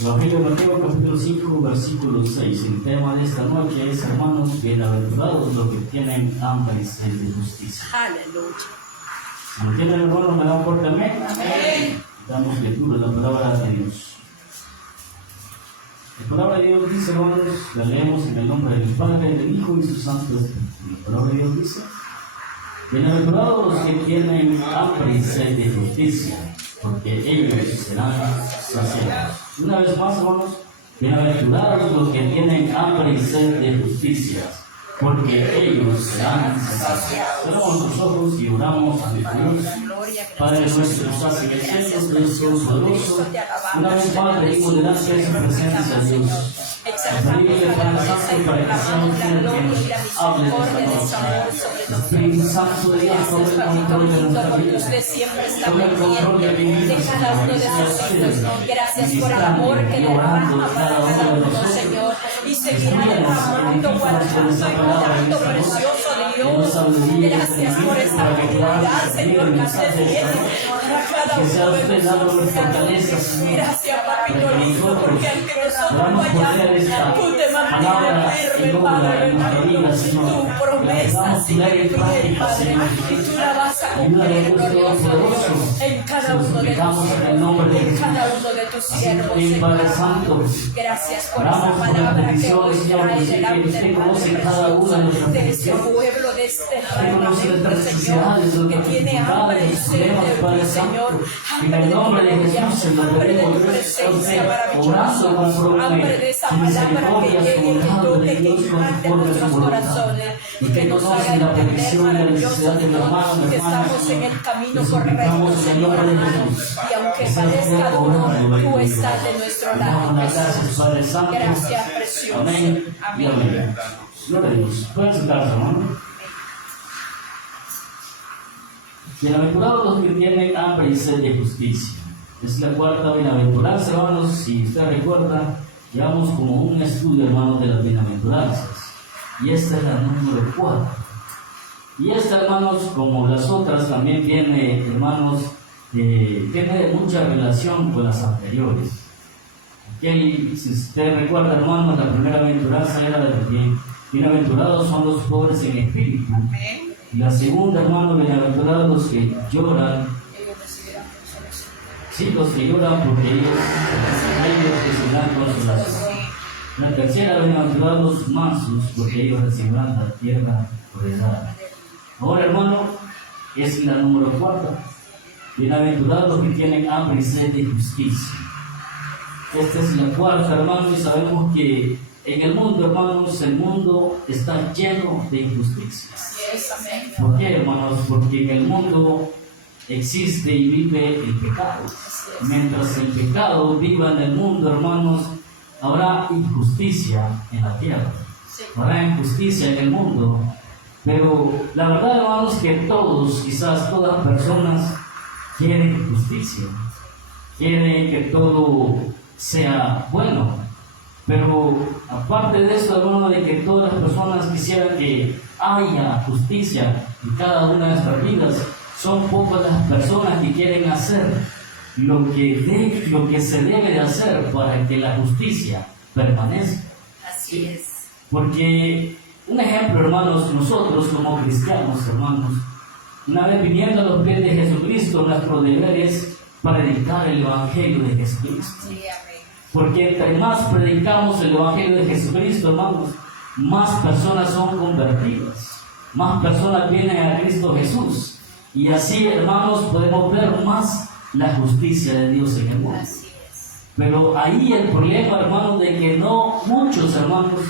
Evangelio de Mateo, capítulo 5, versículo 6. El tema de esta noche es, hermanos, bienaventurados los que tienen hambre y sed de justicia. Aleluya. Si lo tienen, hermanos, me da un fuerte amén. Amén. Damos lectura de la palabra de Dios. La palabra de Dios dice, hermanos, la leemos en el nombre del Padre, del Hijo y su Santo Espíritu. La palabra de Dios dice, bienaventurados los que tienen hambre y sed de justicia, porque ellos serán saciados. Una vez más, hermanos, bienaventurados los que tienen hambre y sed de justicia, porque ellos serán saciados. Cerramos nuestros ojos y oramos a Dios. Padre nuestro que estás en el cielo, Dios Todopoderoso, una vez más venimos delante de su presencia, Dios. Pedirle Padre Santo para que seamos quienes hable de esta noche. Espíritu Santo de Dios, tome el control de nuestra vida, tome el control de mi vida, cada uno de sus hijos. Gracias por el amor que derrama para cada uno, Señor, y seguirá derramando, guardando y cuidando, precioso Dios. Gracias por esta comunidad, Señor, que usted tiene para cada uno de nosotros. Gracias, papito lindo, porque aunque nosotros vayamos, tú te mantienes firme, Padre, tu promesa sigue fiel, Padre, y tú la vas a cumplir, glorioso Dios, en cada uno de tus siervos, Señor. Gracias por esa palabra que hoy trae delante, Padre, de este pueblo, de este remanente, Señor, que tiene hambre y sed de ti, Señor, hambre de tu gloria, hambre de tu presencia maravillosa, hambre de esa palabra que llegue, que toque, que impacte nuestros corazones y que nos haga entender, maravilloso Dios, que estamos en el camino correcto, Señor, y aunque parezca duro, tú estás de nuestro lado. Gracias, precioso. Amén. Amén. Gloria a Dios. Pueden sentarse, hermano. Bienaventurados los que tienen hambre y sed de justicia. Es la cuarta bienaventuranza, hermanos. Si usted recuerda, llevamos como un estudio, hermanos, de las bienaventuranzas. Y esta es la número 4. Y esta, hermanos, como las otras, también tiene, hermanos, tiene mucha relación con las anteriores. Aquí, si usted recuerda, hermanos, la primera bienaventuranza era de que bienaventurados son los pobres en espíritu. Y la segunda, hermanos, bienaventurados los que lloran. Sí, los que lloran porque ellos recibirán consolación. La tercera, bienaventurados los mansos, porque ellos recibirán la tierra heredada. Ahora, hermano, es la número 4. Bienaventurados los que tienen hambre y sed de justicia. Esta es la cuarta, hermano, y sabemos que en el mundo, hermanos, el mundo está lleno de injusticias. ¿Por qué, hermanos? Porque en el mundo existe y vive el pecado. Mientras el pecado viva en el mundo, hermanos, habrá injusticia en la tierra. Habrá injusticia en el mundo. Pero la verdad, hermanos, que todos, quizás todas personas, quieren justicia. Quieren que todo sea bueno. Pero aparte de esto, hermano, de que todas las personas quisieran que haya justicia en cada una de nuestras vidas, son pocas las personas que quieren hacer lo que se debe de hacer para que la justicia permanezca. Así es. Porque, un ejemplo, hermanos, nosotros como cristianos, hermanos, una vez viniendo a los pies de Jesucristo, nuestro deber es predicar el Evangelio de Jesucristo. Sí, amén. Porque entre más predicamos el Evangelio de Jesucristo, hermanos, más personas son convertidas, más personas vienen a Cristo Jesús. Y así, hermanos, podemos ver más la justicia de Dios en el mundo. Así es. Pero ahí el problema, hermanos, de que no muchos, hermanos,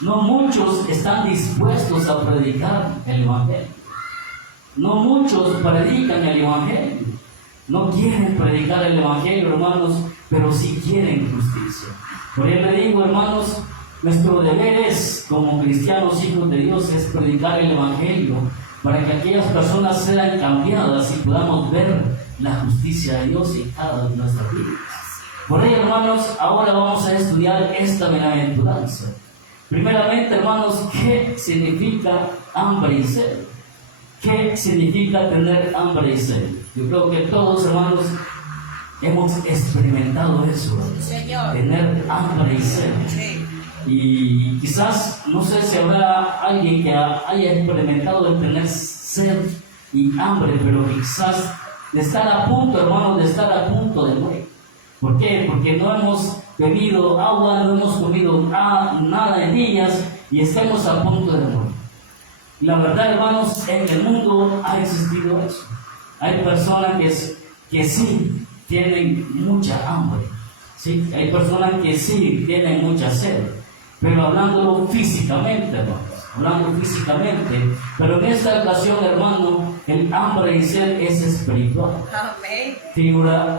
no muchos están dispuestos a predicar el Evangelio. No muchos predican el Evangelio. No quieren predicar el Evangelio, hermanos, pero sí quieren justicia. Por eso le digo, hermanos, nuestro deber es, como cristianos, hijos de Dios, es predicar el Evangelio para que aquellas personas sean cambiadas y podamos ver la justicia de Dios en cada una de nuestras vidas. Por ello, hermanos, ahora vamos a estudiar esta bienaventuranza. Primeramente, hermanos, ¿qué significa hambre y sed? ¿Qué significa tener hambre y sed? Yo creo que todos, hermanos, hemos experimentado eso, Señor. tener hambre y sed. Sí. Y quizás, no sé si habrá alguien que haya experimentado el tener sed y hambre, pero quizás de estar a punto, hermanos, de estar a punto de morir. ¿Por qué? Porque no hemos bebido agua, no hemos comido nada de niñas y estamos a punto de morir. La verdad, hermanos, en el mundo ha existido eso. Hay personas que sí tienen mucha hambre, ¿sí? Hay personas que sí tienen mucha sed, pero hablándolo físicamente, hermanos, hablando físicamente, pero en esta ocasión, hermano, el hambre y sed es espiritual. Amén.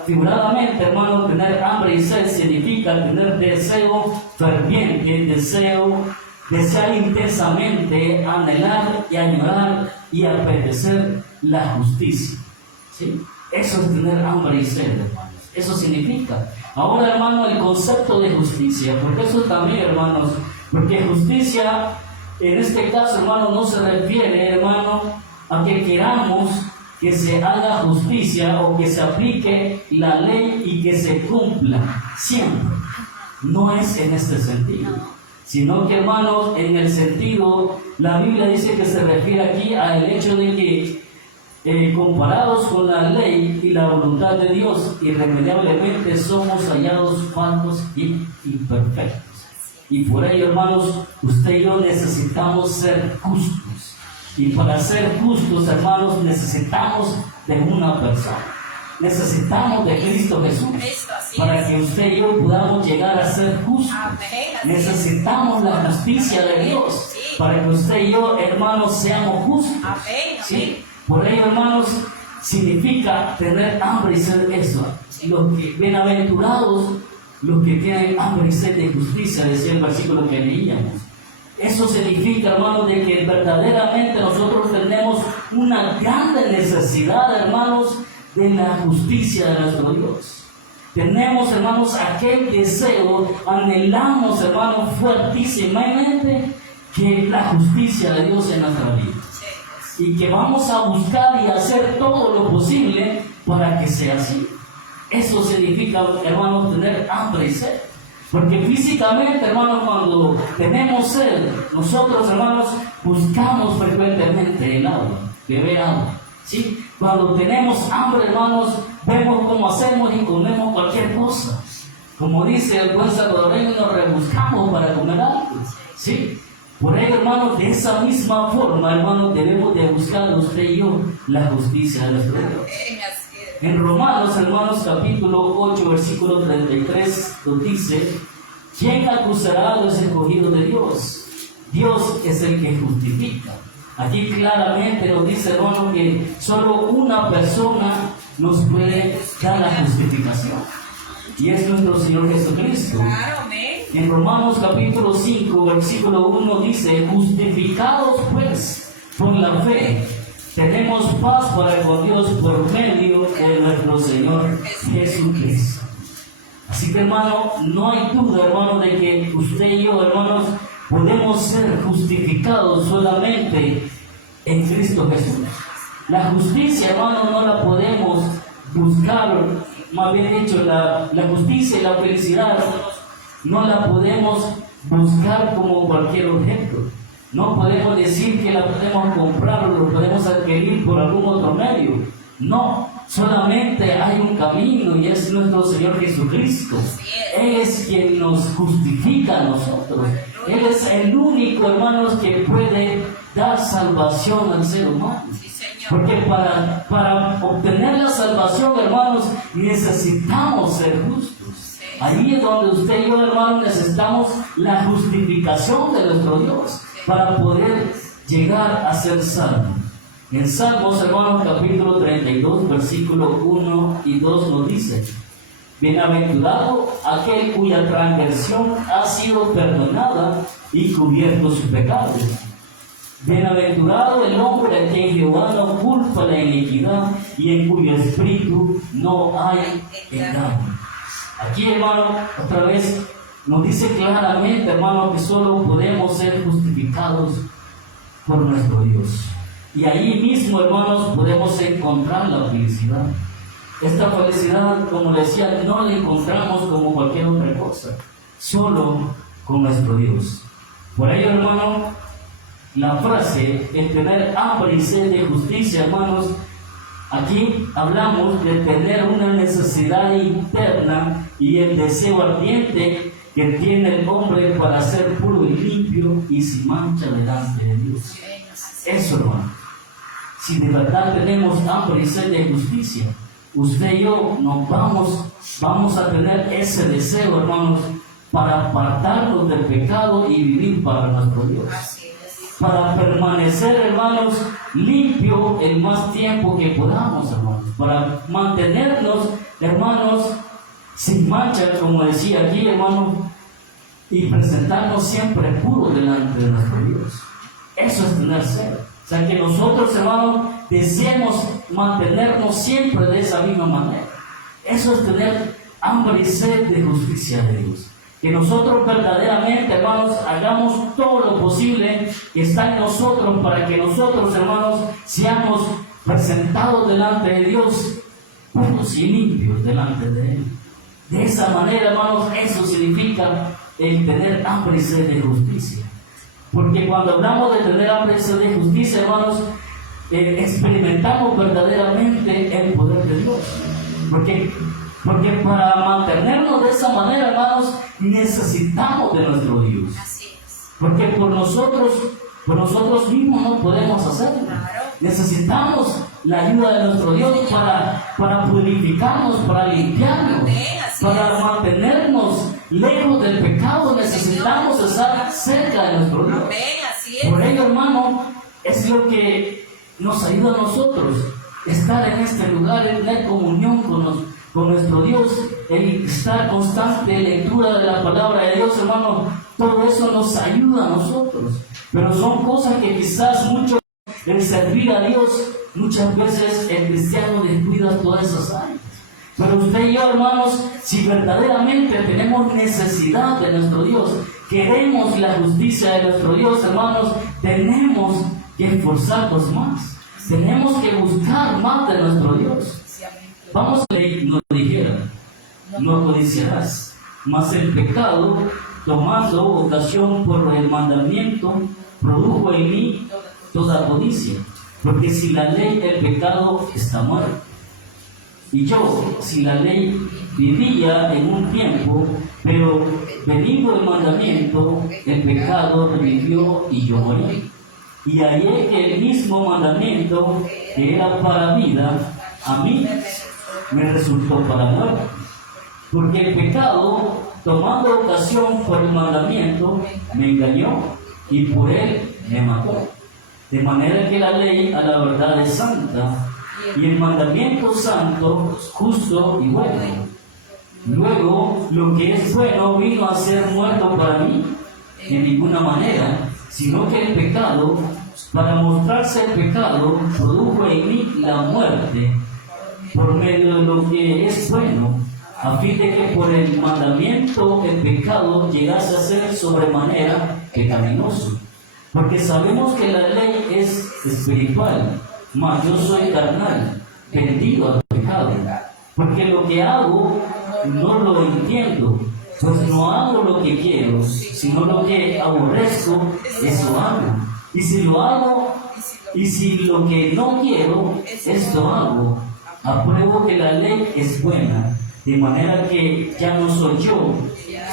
Figuradamente, hermano, tener hambre y sed significa tener deseo ferviente, desear intensamente, anhelar y añorar y apetecer la justicia. ¿Sí? Eso es tener hambre y sed, hermanos. Eso significa. Ahora, hermano, el concepto de justicia, porque eso también, hermanos, porque justicia, en este caso, hermano, no se refiere, hermano, a que queramos que se haga justicia o que se aplique la ley y que se cumpla siempre. No es en este sentido, sino que, hermanos, en el sentido, la Biblia dice que se refiere aquí al hecho de que comparados con la ley y la voluntad de Dios, irremediablemente somos hallados faltos y imperfectos. Y por ello, hermanos, usted y yo necesitamos ser justos. Y para ser justos, hermanos, necesitamos de una persona. Necesitamos de Cristo Jesús. Para que usted y yo podamos llegar a ser justos. Necesitamos la justicia de Dios. Para que usted y yo, hermanos, seamos justos. ¿Sí? Por ello, hermanos, significa tener hambre y sed eso. Bienaventurados los que tienen hambre y sed de justicia, decía el versículo que leíamos. Eso significa, hermanos, de que verdaderamente nosotros tenemos una grande necesidad, hermanos, de la justicia de nuestro Dios. Tenemos, hermanos, aquel deseo, anhelamos, hermanos, fuertísimamente que la justicia de Dios en nuestra vida. Y que vamos a buscar y hacer todo lo posible para que sea así. Eso significa, hermanos, tener hambre y sed. Porque físicamente, hermanos, cuando tenemos sed, nosotros, hermanos, buscamos frecuentemente el agua, beber agua. ¿Sí? Cuando tenemos hambre, hermanos, vemos cómo hacemos y comemos cualquier cosa. Como dice el buen salvadoreño, nos rebuscamos para comer algo. ¿Sí? Por ello, hermanos, de esa misma forma, hermanos, debemos de buscar usted y yo la justicia de nuestro Dios. En Romanos, hermanos, capítulo 8, versículo 33, nos dice: ¿quién acusará a los escogidos de Dios? Dios es el que justifica. Aquí claramente nos dice, hermano, que solo una persona nos puede dar la justificación, y es nuestro Señor Jesucristo. En Romanos capítulo 5, versículo 1 dice: justificados pues por la fe, tenemos paz para con Dios por medio de nuestro Señor Jesucristo. Así que, hermano, no hay duda, hermano, de que usted y yo, hermanos, podemos ser justificados solamente en Cristo Jesús. La justicia, hermano, no la podemos buscar, más bien dicho, la justicia y la felicidad no la podemos buscar como cualquier objeto. No podemos decir que la podemos comprar o lo podemos adquirir por algún otro medio. No, solamente hay un camino y es nuestro Señor Jesucristo. Él es quien nos justifica a nosotros. Él es el único, hermanos, que puede dar salvación al ser humano. Porque para obtener la salvación, hermanos, necesitamos ser justos. Ahí es donde usted y yo, hermanos, necesitamos la justificación de nuestro Dios para poder llegar a ser salvos. En Salmos, hermanos, capítulo 32, versículo 1 y 2 nos dice: bienaventurado aquel cuya transgresión ha sido perdonada y cubierto su pecado. Bienaventurado el hombre a quien Jehová no culpa la iniquidad y en cuyo espíritu no hay engaño. Aquí, hermano, otra vez nos dice claramente, hermano, que solo podemos ser justificados por nuestro Dios. Y ahí mismo, hermanos, podemos encontrar la felicidad. esta felicidad, como decía, no la encontramos como cualquier otra cosa, solo con nuestro Dios. Por ello, hermano, la frase, el tener hambre y sed de justicia, hermanos, aquí hablamos de tener una necesidad interna y el deseo ardiente que tiene el hombre para ser puro y limpio y sin mancha delante de Dios. Eso, hermano. Si de verdad tenemos hambre y sed de justicia, usted y yo nos vamos a tener ese deseo, hermanos, para apartarnos del pecado y vivir para nuestro Dios. Para permanecer, hermanos, limpio el más tiempo que podamos, hermanos. Para mantenernos, hermanos, sin mancha, como decía aquí, hermanos, y presentarnos siempre puros delante de nuestro Dios. Eso es tener sed. O sea, que nosotros, hermanos, deseemos mantenernos siempre de esa misma manera. Eso es tener hambre y sed de justicia de Dios. Que nosotros verdaderamente, hermanos, hagamos todo lo posible que está en nosotros para que nosotros, hermanos, seamos presentados delante de Dios, puros y limpios delante de Él. De esa manera, hermanos, eso significa el tener hambre y sed de justicia. Porque cuando hablamos de tener hambre y sed de justicia, hermanos, experimentamos verdaderamente el poder de Dios. Porque para mantenernos de esa manera, hermanos, necesitamos de nuestro Dios. Porque por nosotros mismos no podemos hacerlo. Necesitamos la ayuda de nuestro Dios para purificarnos, para limpiarnos, para mantenernos lejos del pecado. Necesitamos estar cerca de nuestro Dios. Por ello, hermano, es lo que nos ayuda a nosotros, estar en este lugar, en la comunión con nuestro Dios, el estar constante en lectura de la palabra de Dios, hermano. Todo eso nos ayuda a nosotros. Pero son cosas que quizás mucho, el servir a Dios, muchas veces el cristiano descuida todas esas áreas. Pero usted y yo, hermanos, si verdaderamente tenemos necesidad de nuestro Dios, queremos la justicia de nuestro Dios, hermanos, tenemos que esforzarnos más. Tenemos que buscar más de nuestro Dios. Vamos a leer, nos dijera, no codiciarás, mas el pecado, tomando ocasión por el mandamiento, produjo en mí toda codicia. Porque si la ley, el pecado está muerto. Y yo, si la ley, vivía en un tiempo, pero venido el mandamiento, el pecado revivió y yo morí. Y hallé que el mismo mandamiento, que era para vida, a mí me resultó para muerte. Porque el pecado, tomando ocasión por el mandamiento, me engañó y por él me mató. De manera que la ley a la verdad es santa, y el mandamiento santo, justo y bueno. Luego, lo que es bueno vino a ser muerto para mí, en ninguna manera, sino que el pecado, para mostrarse el pecado, produjo en mí la muerte, por medio de lo que es bueno, a fin de que por el mandamiento el pecado llegase a ser sobremanera pecaminoso. Porque sabemos que la ley es espiritual, mas yo soy carnal, vendido al pecado. Porque lo que hago no lo entiendo, pues no hago lo que quiero, sino lo que aborrezco, eso hago. Y si lo que no quiero, esto hago. Apruebo que la ley es buena, de manera que ya no soy yo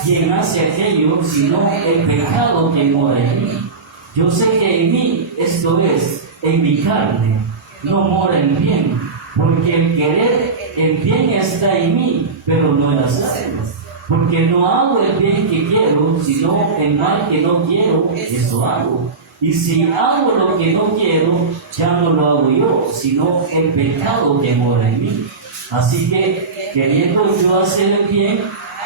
quien hace aquello, sino el pecado que mora en mí. Yo sé que en mí, esto es, en mi carne, no mora el bien, porque el querer el bien está en mí, pero no el hacerlo. Porque no hago el bien que quiero, sino el mal que no quiero, eso hago. Y si hago lo que no quiero, ya no lo hago yo, sino el pecado que mora en mí. Así que, queriendo yo hacer el bien,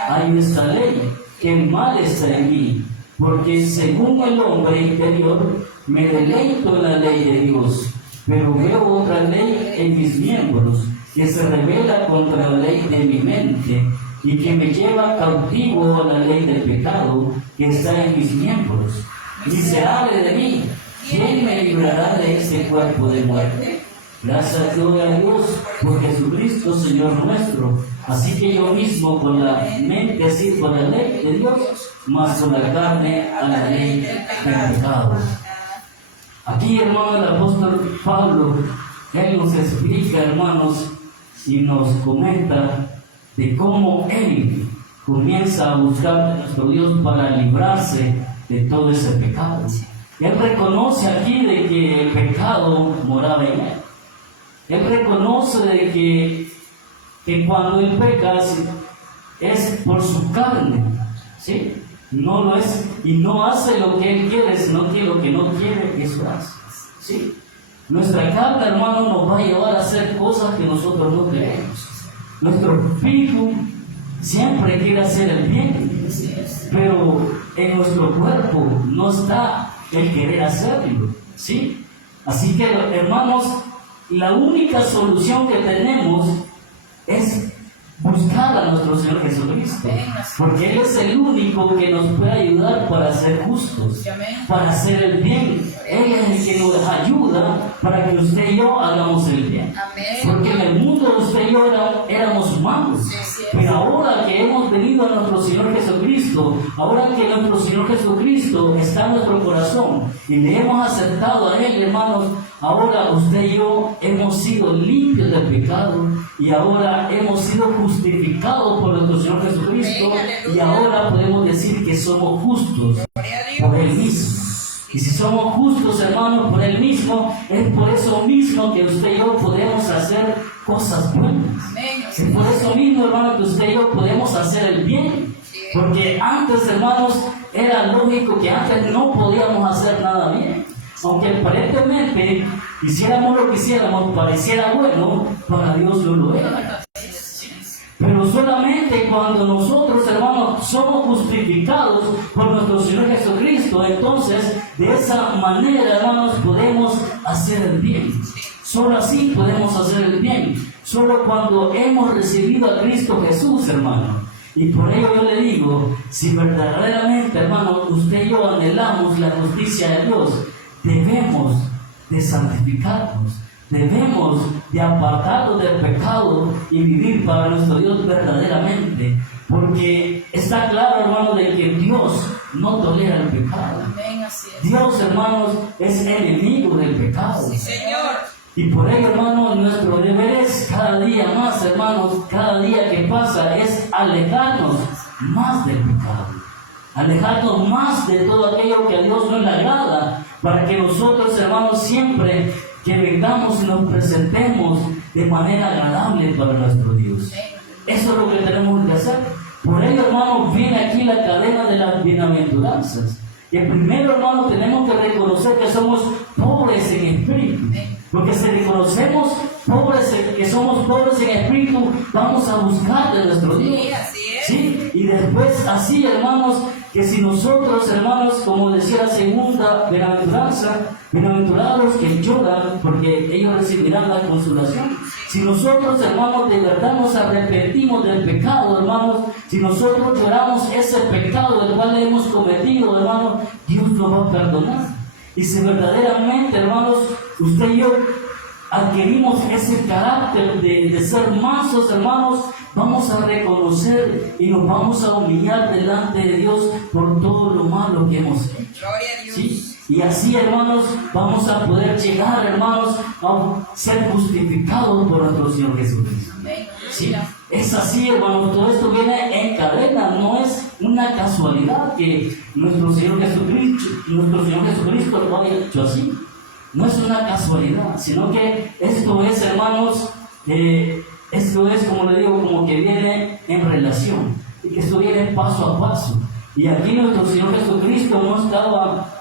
hay esta ley, que el mal está en mí. Porque según el hombre interior, me deleito en la ley de Dios, pero veo otra ley en mis miembros, que se revela contra la ley de mi mente, y que me lleva cautivo a la ley del pecado que está en mis miembros. Miserable de mí, ¿quién me librará de este cuerpo de muerte? Gracias doy a Dios por Jesucristo, Señor nuestro. Así que yo mismo con la mente sirvo a la ley de Dios, mas con la carne a la ley del pecado. Aquí, hermano, el apóstol Pablo, él nos explica, hermanos, y nos comenta de cómo él comienza a buscar a nuestro Dios para librarse de todo ese pecado. Él reconoce aquí de que el pecado moraba en él. Él reconoce de que cuando él peca es por su carne, ¿sí? No lo es, y no hace lo que él quiere, sino que lo que no quiere, eso hace, ¿sí? Nuestra carne, hermano, nos va a llevar a hacer cosas que nosotros no queremos. Nuestro espíritu siempre quiere hacer el bien, pero en nuestro cuerpo no está el querer hacerlo, ¿sí? Así que, hermanos, la única solución que tenemos es buscar a nuestro Señor Jesucristo, porque Él es el único que nos puede ayudar para ser justos, para hacer el bien. Él es el que nos ayuda para que usted y yo hagamos el bien. Porque en el mundo usted y yo éramos malos, pero ahora que hemos venido a nuestro Señor Jesucristo, ahora que nuestro Señor Jesucristo está en nuestro corazón y le hemos aceptado a Él, hermanos, ahora usted y yo hemos sido limpios del pecado y ahora hemos sido justificados por nuestro Señor Jesucristo y ahora podemos decir que somos justos por Él mismo. Y si somos justos, hermanos, por Él mismo, es por eso mismo que usted y yo podemos hacer cosas buenas. Es por eso mismo, hermanos, que usted y yo podemos hacer el bien. Porque antes, hermanos, era lógico que antes no podíamos hacer nada bien. Aunque aparentemente hiciéramos lo que hiciéramos, pareciera bueno, para Dios no lo era. Pero solamente cuando nosotros, hermanos, somos justificados por nuestro Señor Jesucristo, entonces de esa manera, hermanos, podemos hacer el bien. Solo así podemos hacer el bien. Solo cuando hemos recibido a Cristo Jesús, hermano. Y por ello yo le digo, si verdaderamente, hermano, usted y yo anhelamos la justicia de Dios, debemos de santificarnos. Debemos de apartarnos del pecado y vivir para nuestro Dios verdaderamente, porque está claro, hermano, de que Dios no tolera el pecado. Dios, hermanos, es enemigo del pecado. Sí, Señor. Y por ello, hermano, nuestro deber es cada día más, hermanos, cada día que pasa es alejarnos más del pecado, alejarnos más de todo aquello que a Dios no le agrada, para que nosotros, hermanos, siempre que vengamos y nos presentemos de manera agradable para nuestro Dios. Eso es lo que tenemos que hacer. Por ello, hermanos, viene aquí la cadena de las bienaventuranzas. Que primero, hermanos, tenemos que reconocer que somos pobres en espíritu. Porque si reconocemos que somos pobres en espíritu, vamos a buscar de nuestro Dios. ¿Sí? Y después, así, hermanos, que si nosotros, hermanos, como decía la segunda bienaventuranza, bienaventurados que lloran, porque ellos recibirán la consolación. Si nosotros, hermanos, de verdad nos arrepentimos del pecado, hermanos, si nosotros lloramos ese pecado del cual hemos cometido, hermanos, Dios nos va a perdonar. Y si verdaderamente, hermanos, usted y yo adquirimos ese carácter de ser mansos, hermanos, vamos a reconocer y nos vamos a humillar delante de Dios por todo lo malo que hemos hecho. Gloria a Dios. ¿Sí? Y así, hermanos, vamos a poder llegar, hermanos, a ser justificados por nuestro Señor Jesucristo. ¿Sí? Es así, hermanos, todo esto viene en cadena, no es una casualidad que nuestro Señor Jesucristo lo haya hecho así. No es una casualidad, sino que esto es, hermanos, esto es, como le digo, como que viene en relación, y que esto viene paso a paso. Y aquí nuestro Señor Jesucristo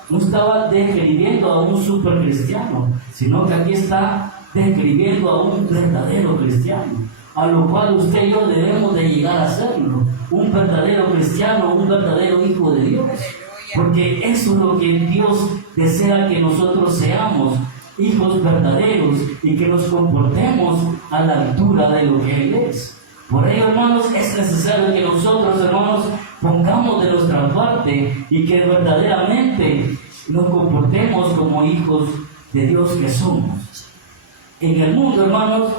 no estaba describiendo a un super cristiano, sino que aquí está describiendo a un verdadero cristiano, a lo cual usted y yo debemos de llegar a serlo, un verdadero cristiano, un verdadero hijo de Dios. Porque eso es lo que Dios desea que nosotros seamos, hijos verdaderos, y que nos comportemos a la altura de lo que Él es. Por ello, hermanos, es necesario que nosotros, hermanos, pongamos de nuestra parte y que verdaderamente nos comportemos como hijos de Dios que somos. en el mundo, hermanos,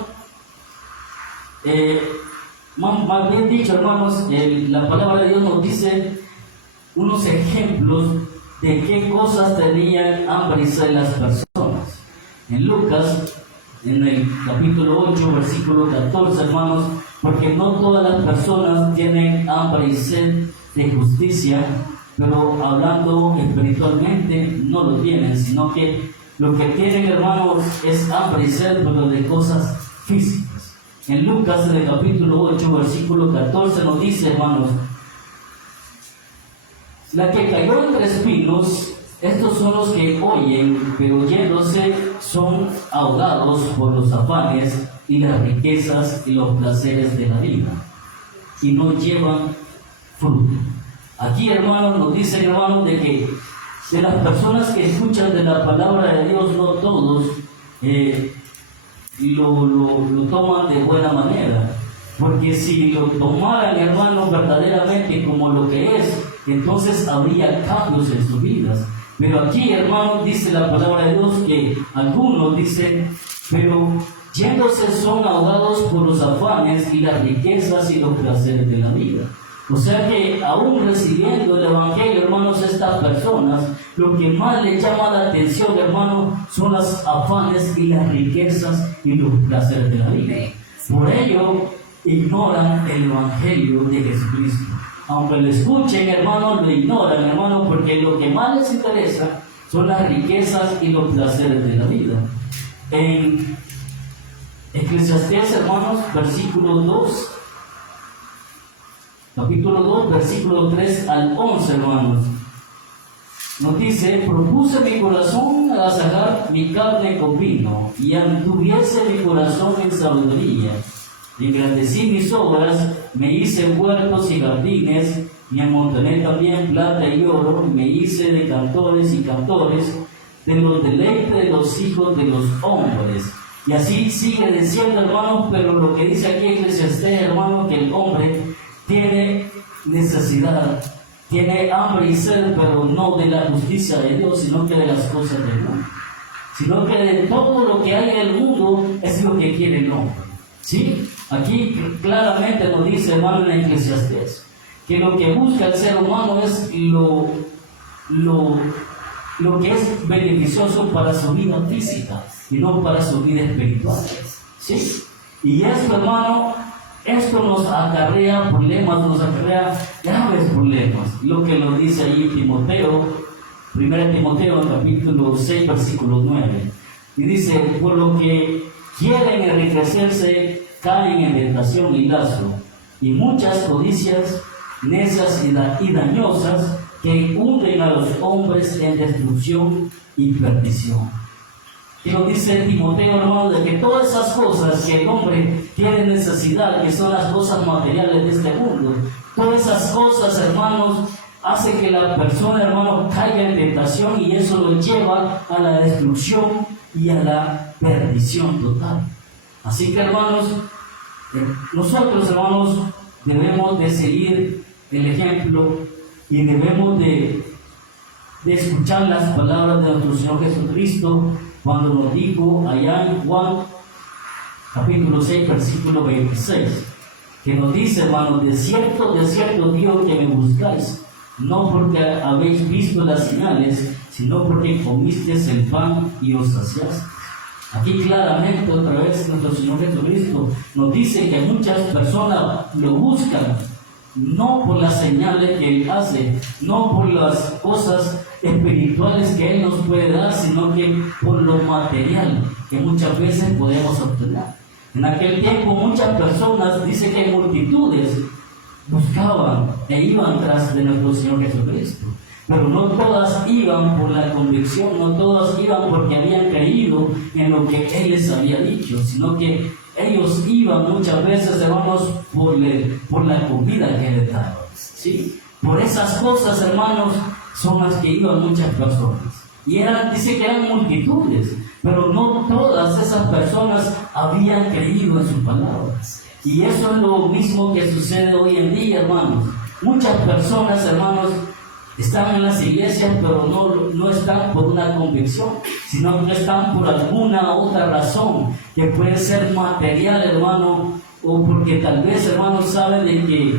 más bien dicho, hermanos, la palabra de Dios nos dice unos ejemplos de qué cosas tenían hambre y sed las personas. En Lucas, en el capítulo 8, versículo 14, hermanos, porque no todas las personas tienen hambre y sed de justicia, pero hablando espiritualmente no lo tienen, sino que lo que tienen, hermanos, es hambre y sed, pero de cosas físicas. En Lucas, en el capítulo 8, versículo 14, nos dice, hermanos, la que cayó entre espinos, estos son los que oyen, pero yéndose son ahogados por los afanes y las riquezas y los placeres de la vida, y no llevan fruto. Aquí, hermanos, nos dice, hermanos, de que de las personas que escuchan de la palabra de Dios, no todos lo toman de buena manera, porque si lo tomaran, hermanos, verdaderamente como lo que es, entonces habría cambios en sus vidas. Pero aquí, hermanos, dice la palabra de Dios que algunos dicen, pero yéndose son ahogados por los afanes y las riquezas y los placeres de la vida. O sea que aún recibiendo el Evangelio, hermanos, estas personas, lo que más les llama la atención, hermanos, son los afanes y las riquezas y los placeres de la vida. Por ello, ignoran el Evangelio de Jesucristo. Aunque lo escuchen, hermanos, lo ignoran, hermanos, porque lo que más les interesa son las riquezas y los placeres de la vida. En Eclesiastés, hermanos, versículo 2, capítulo 2, versículo 3 al 11, hermanos, nos dice: propuse mi corazón a sacar mi carne con vino, y anduviese mi corazón en sabiduría. Engrandecí mis obras, me hice huertos y jardines, y amontoné también plata y oro, y me hice de cantores y cantores, de los deleites de los hijos de los hombres. Y así sigue diciendo, hermanos, pero lo que dice aquí Eclesiastés, hermanos, que el hombre tiene necesidad, tiene hambre y sed, pero no de la justicia de Dios, sino que de las cosas del mundo. Sino que de todo lo que hay en el mundo es lo que quiere el hombre. ¿Sí? Aquí claramente nos dice, hermano, en Eclesiastés, que lo que busca el ser humano es lo que es beneficioso para su vida física y no para su vida espiritual. ¿Sí? Y esto, hermano, esto nos acarrea problemas, nos acarrea graves problemas. Lo que nos dice ahí Timoteo, 1 Timoteo, capítulo 6, versículo 9. Y dice: por lo que quieren enriquecerse, caen en tentación y lazo, y muchas codicias necias y dañosas que hunden a los hombres en destrucción y perdición. Y nos dice Timoteo, hermano, de que todas esas cosas que el hombre tiene necesidad, que son las cosas materiales de este mundo, todas esas cosas, hermanos, hacen que la persona, hermano, caiga en tentación, y eso lo lleva a la destrucción y a la perdición total. Así que, hermanos, nosotros, hermanos, debemos de seguir el ejemplo y debemos de escuchar las palabras de nuestro Señor Jesucristo cuando nos dijo allá en Juan capítulo 6, versículo 26, que nos dice, hermanos: de cierto digo que me buscáis, no porque habéis visto las señales, sino porque comisteis el pan y os saciasteis. Aquí claramente otra vez nuestro Señor Jesucristo nos dice que muchas personas lo buscan, no por las señales que Él hace, no por las cosas espirituales que Él nos puede dar, sino que por lo material que muchas veces podemos obtener. En aquel tiempo muchas personas, dice que multitudes, buscaban e iban tras de nuestro Señor Jesucristo. Pero no todas iban por la convicción, no todas iban porque habían creído en lo que Él les había dicho, sino que ellos iban muchas veces, hermanos, por la comida que les daban. ¿Sí? Por esas cosas, hermanos, son las que iban muchas personas. Y dice que eran multitudes, pero no todas esas personas habían creído en sus palabras. Y eso es lo mismo que sucede hoy en día, hermanos. Muchas personas, hermanos, están en las iglesias, pero no están por una convicción, sino que están por alguna otra razón, que puede ser material, hermano, o porque tal vez, hermano, saben de que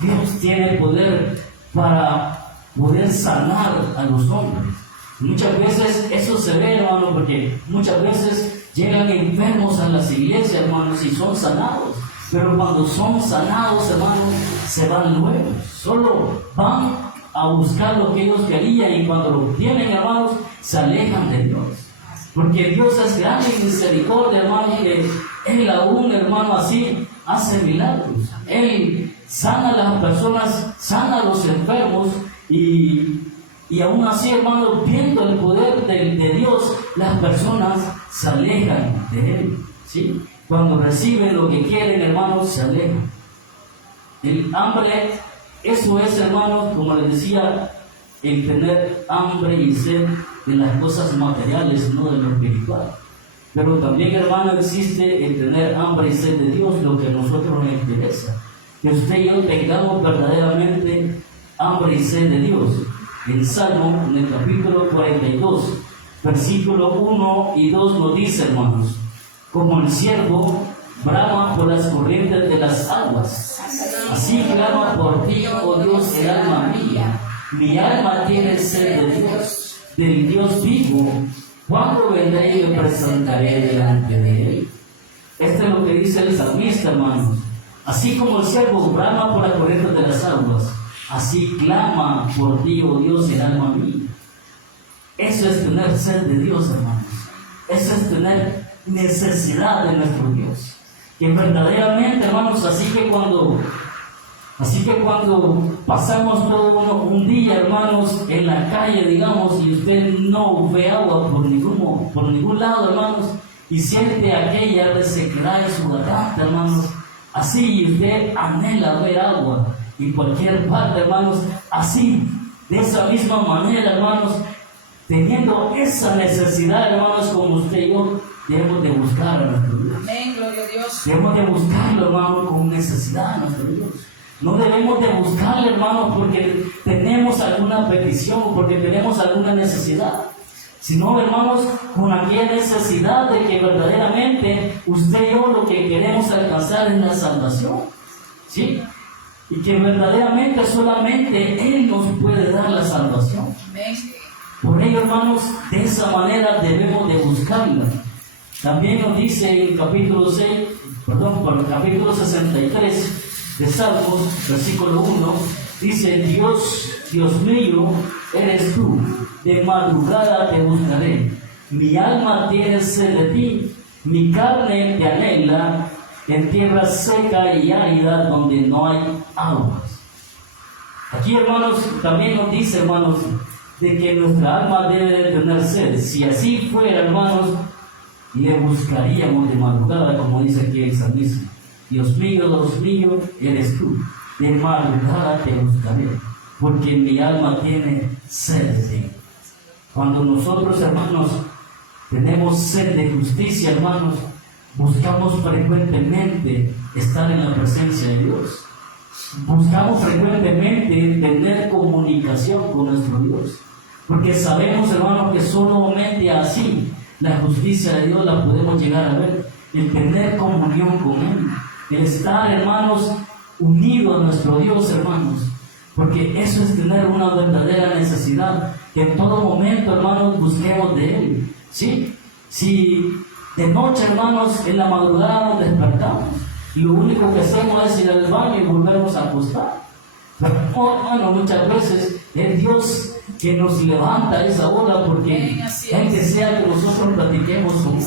Dios tiene poder para poder sanar a los hombres. Muchas veces eso se ve, hermano, porque muchas veces llegan enfermos a las iglesias, hermanos, y son sanados. Pero cuando son sanados, hermanos, se van luego. Solo van a buscar lo que ellos querían, y cuando lo obtienen, hermanos, se alejan de Dios. Porque Dios es grande y misericordia, hermano, que Él aún, hermano, así hace milagros. Él sana a las personas, sana a los enfermos, y aún así, hermano, viendo el poder de Dios, las personas se alejan de Él, ¿sí? Cuando reciben lo que quieren, hermanos, se alejan. El hambre, eso es, hermanos, como les decía, el tener hambre y sed de las cosas materiales, no de lo espiritual. Pero también, hermano, existe el tener hambre y sed de Dios, lo que a nosotros nos interesa. Que usted y yo tengamos verdaderamente hambre y sed de Dios. En Salmo, en el capítulo 42, versículos 1 y 2 nos dice, hermanos: como el ciervo brama por las corrientes de las aguas, así clama por ti, oh Dios, el alma mía. Mi alma tiene sed de Dios, del Dios vivo. ¿Cuándo vendré y me presentaré delante de Él? Esto es lo que dice el salmista, hermanos. Así como el ciervo brama por las corrientes de las aguas, así clama por ti, oh Dios, el alma mía. Eso es tener sed de Dios, hermanos. Eso es tener necesidad de nuestro Dios. Que verdaderamente, hermanos, así que cuando pasamos todo un día, hermanos, en la calle, digamos, y usted no ve agua por ningún lado, hermanos, y siente aquella resequedad en su garganta, hermanos, así usted anhela ver agua en cualquier parte, hermanos, así, de esa misma manera, hermanos, teniendo esa necesidad, hermanos, como usted y yo, debemos de buscar a nuestro Dios. Amén, gloria a Dios. Debemos de buscarlo, hermano, con necesidad a nuestro Dios. No debemos de buscarle, hermano, porque tenemos alguna petición, porque tenemos alguna necesidad, sino, hermanos, con aquella necesidad de que verdaderamente usted y yo lo que queremos alcanzar es la salvación, ¿sí? Y que verdaderamente solamente Él nos puede dar la salvación. Amén. Por ello, hermanos, de esa manera debemos de buscarla. También nos dice en el capítulo 63 de Salmos, versículo 1, dice: Dios mío, eres tú, de madrugada te buscaré. Mi alma tiene sed de ti, mi carne te anhela en tierra seca y árida donde no hay aguas. Aquí, hermanos, también nos dice, hermanos, de que nuestra alma debe de tener sed. Si así fuera, hermanos, le buscaríamos de madrugada, como dice aquí el salmista. Dios mío, eres tú, de madrugada te buscaré, porque mi alma tiene sed de ti. Cuando nosotros, hermanos, tenemos sed de justicia, hermanos, buscamos frecuentemente estar en la presencia de Dios. Buscamos frecuentemente tener comunicación con nuestro Dios, porque sabemos, hermanos, que solamente así la justicia de Dios la podemos llegar a ver, el tener comunión con Él, el estar, hermanos, unidos a nuestro Dios, hermanos, porque eso es tener una verdadera necesidad, que en todo momento, hermanos, busquemos de Él, ¿sí? Si de noche, hermanos, en la madrugada nos despertamos, y lo único que hacemos es ir al baño y volvernos a acostar. Pero, hermano, muchas veces es Dios que nos levanta a esa hora, porque Él desea que nosotros platiquemos con Él.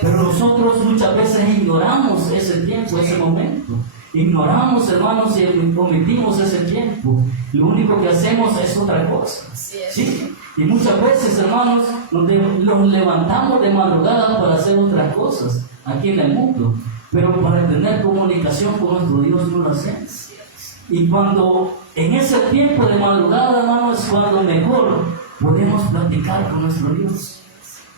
Pero nosotros muchas veces ignoramos ese tiempo, ese momento. Ignoramos, hermanos, y omitimos ese tiempo. Lo único que hacemos es otra cosa, ¿sí? Y muchas veces, hermanos, nos levantamos de madrugada para hacer otras cosas aquí en el mundo, pero para tener comunicación con nuestro Dios no lo hacemos. Y cuando en ese tiempo de madrugada, hermanos, es cuando mejor podemos platicar con nuestro Dios.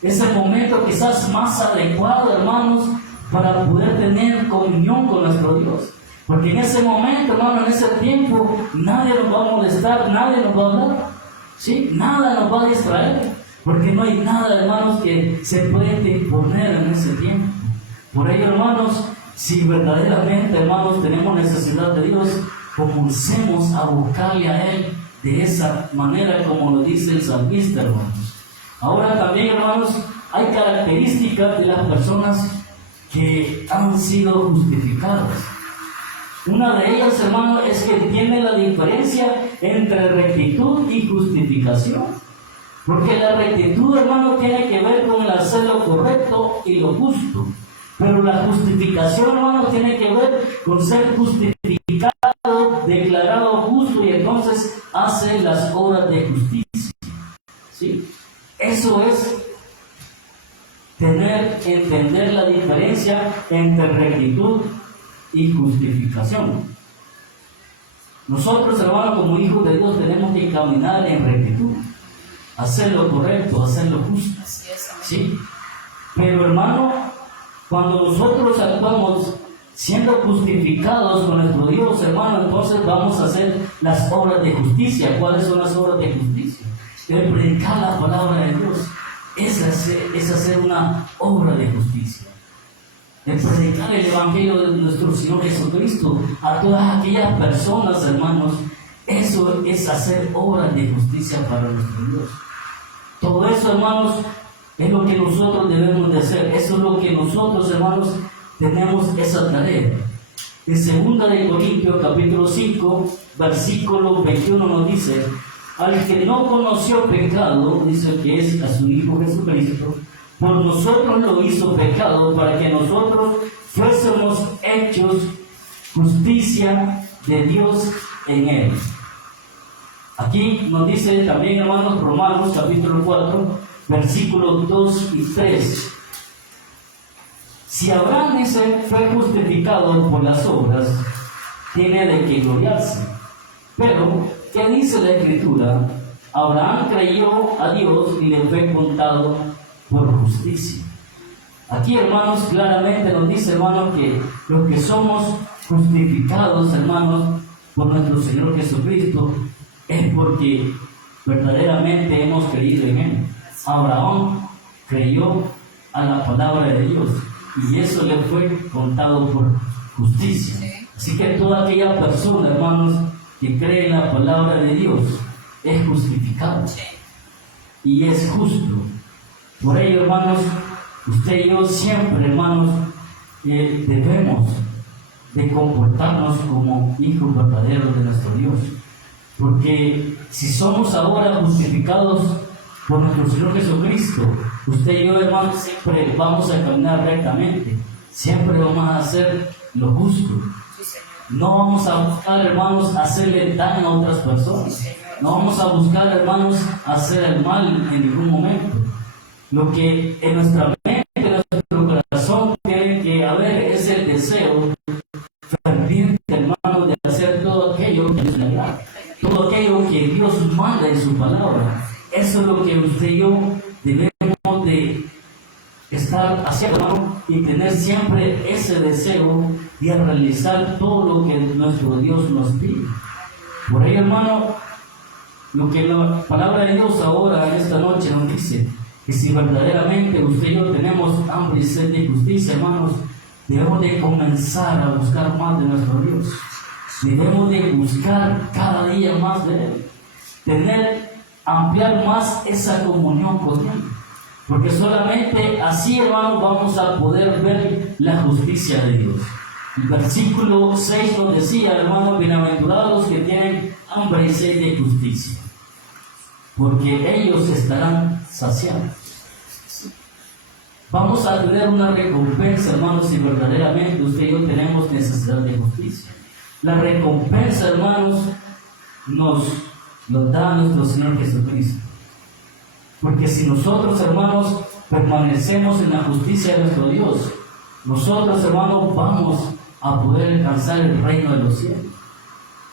Es el momento quizás más adecuado, hermanos, para poder tener comunión con nuestro Dios. Porque en ese momento, hermano, en ese tiempo, nadie nos va a molestar, nadie nos va a hablar, ¿sí? Nada nos va a distraer, porque no hay nada, hermanos, que se puede imponer en ese tiempo. Por ello, hermanos, si verdaderamente, hermanos, tenemos necesidad de Dios, comencemos a buscarle a Él de esa manera como lo dice el salmista, hermanos. Ahora también, hermanos, hay características de las personas que han sido justificadas. Una de ellas, hermanos, es que tiene la diferencia entre rectitud y justificación. Porque la rectitud, hermano, tiene que ver con el hacer lo correcto y lo justo. Pero la justificación, hermano, tiene que ver con ser justificado, declarado justo, y entonces hace las obras de justicia. ¿Sí? Eso es entender la diferencia entre rectitud y justificación. Nosotros, hermanos, como hijos de Dios, tenemos que caminar en rectitud, hacer lo correcto, hacer lo justo. ¿Sí? Pero, hermano, cuando nosotros actuamos siendo justificados con nuestro Dios, hermano, entonces vamos a hacer las obras de justicia. ¿Cuáles son las obras de justicia? El predicar la palabra de Dios es hacer una obra de justicia. El predicar el Evangelio de nuestro Señor Jesucristo a todas aquellas personas, hermanos, eso es hacer obras de justicia para nuestro Dios. Todo eso, hermanos, es lo que nosotros debemos de hacer. Eso es lo que nosotros, hermanos, tenemos esa tarea. En 2 de Corintios capítulo 5, versículo 21 nos dice: al que no conoció pecado, dice que es a su Hijo Jesucristo, por nosotros lo hizo pecado, para que nosotros fuésemos hechos justicia de Dios en él. Aquí nos dice también, hermanos, Romanos capítulo 4, versículos 2 y 3. Si Abraham, dice, fue justificado por las obras, tiene de qué gloriarse. Pero, ¿qué dice la Escritura? Abraham creyó a Dios y le fue contado por justicia. Aquí, hermanos, claramente nos dice, hermanos, que los que somos justificados, hermanos, por nuestro Señor Jesucristo, es porque verdaderamente hemos creído en Él. Abraham creyó a la palabra de Dios y eso le fue contado por justicia. Así que toda aquella persona, hermanos, que cree en la palabra de Dios es justificado y es justo. Por ello, hermanos, usted y yo siempre, hermanos, debemos de comportarnos como hijos verdaderos de nuestro Dios. Porque si somos ahora justificados por nuestro Señor Jesucristo, usted y yo, hermanos, siempre vamos a caminar rectamente, siempre vamos a hacer lo justo. No vamos a buscar, hermanos, hacerle daño a otras personas. No vamos a buscar, hermanos, hacer el mal en ningún momento. Lo que en nuestra mente, en nuestro corazón, tiene que haber es el deseo ferviente, hermanos, de hacer todo aquello que Dios le agrada, todo aquello que Dios manda en su palabra. Eso es lo que usted y yo debemos de estar haciendo, hermano, y tener siempre ese deseo de realizar todo lo que nuestro Dios nos pide. Por ello, hermano, lo que la palabra de Dios ahora en esta noche nos dice, que si verdaderamente usted y yo tenemos hambre y sed de justicia, hermanos, debemos de comenzar a buscar más de nuestro Dios. Debemos de buscar cada día más de Él, ampliar más esa comunión con Él. Porque solamente así, hermanos, vamos a poder ver la justicia de Dios. El versículo 6 nos decía, hermanos, bienaventurados que tienen hambre y sed de justicia, porque ellos estarán saciados. Vamos a tener una recompensa, hermanos, si verdaderamente usted y yo tenemos necesidad de justicia. La recompensa, hermanos, nos lo da nuestro Señor Jesucristo. Porque si nosotros, hermanos, permanecemos en la justicia de nuestro Dios, nosotros, hermanos, vamos a poder alcanzar el reino de los cielos,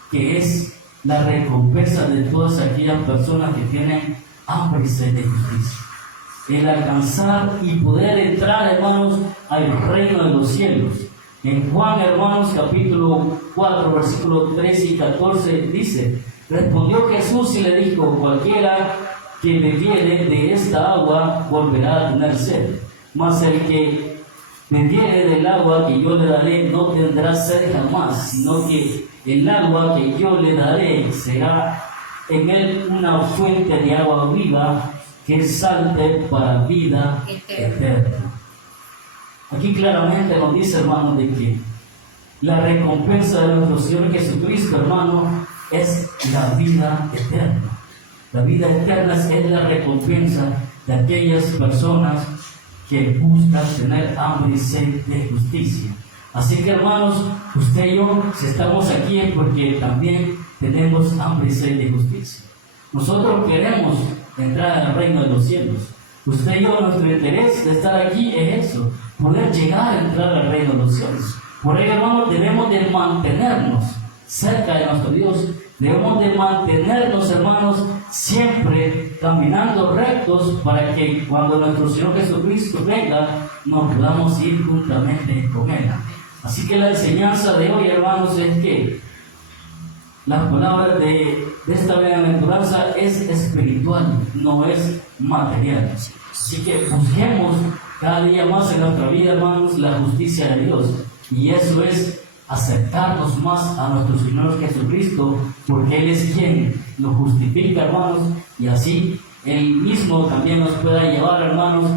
que es la recompensa de todas aquellas personas que tienen hambre y sed de justicia. El alcanzar y poder entrar, hermanos, al reino de los cielos. En Juan, hermanos, capítulo 4, versículos 13 y 14, dice: respondió Jesús y le dijo: cualquiera que bebiere de esta agua volverá a tener sed, mas el que bebiere del agua que yo le daré no tendrá sed jamás, sino que el agua que yo le daré será en él una fuente de agua viva que salte para vida eterna. Aquí claramente nos dice, hermano, de que la recompensa de nuestro Señor Jesucristo, hermano, es la vida eterna. La vida eterna es la recompensa de aquellas personas que buscan tener hambre y sed de justicia. Así que, hermanos, usted y yo, si estamos aquí es porque también tenemos hambre y sed de justicia. Nosotros queremos entrar al reino de los cielos. Usted y yo, nuestro interés de estar aquí es eso, poder llegar a entrar al reino de los cielos. Por ello, hermanos, debemos de mantenernos cerca de nuestro Dios. Debemos de mantenernos, hermanos, siempre caminando rectos para que cuando nuestro Señor Jesucristo venga, nos podamos ir juntamente con Él. Así que la enseñanza de hoy, hermanos, es que las palabras de esta bienaventuranza es espiritual, no es material. Así que busquemos cada día más en nuestra vida, hermanos, la justicia de Dios. Y eso es acercarnos más a nuestro Señor Jesucristo, porque Él es quien nos justifica, hermanos, y así Él mismo también nos pueda llevar, hermanos,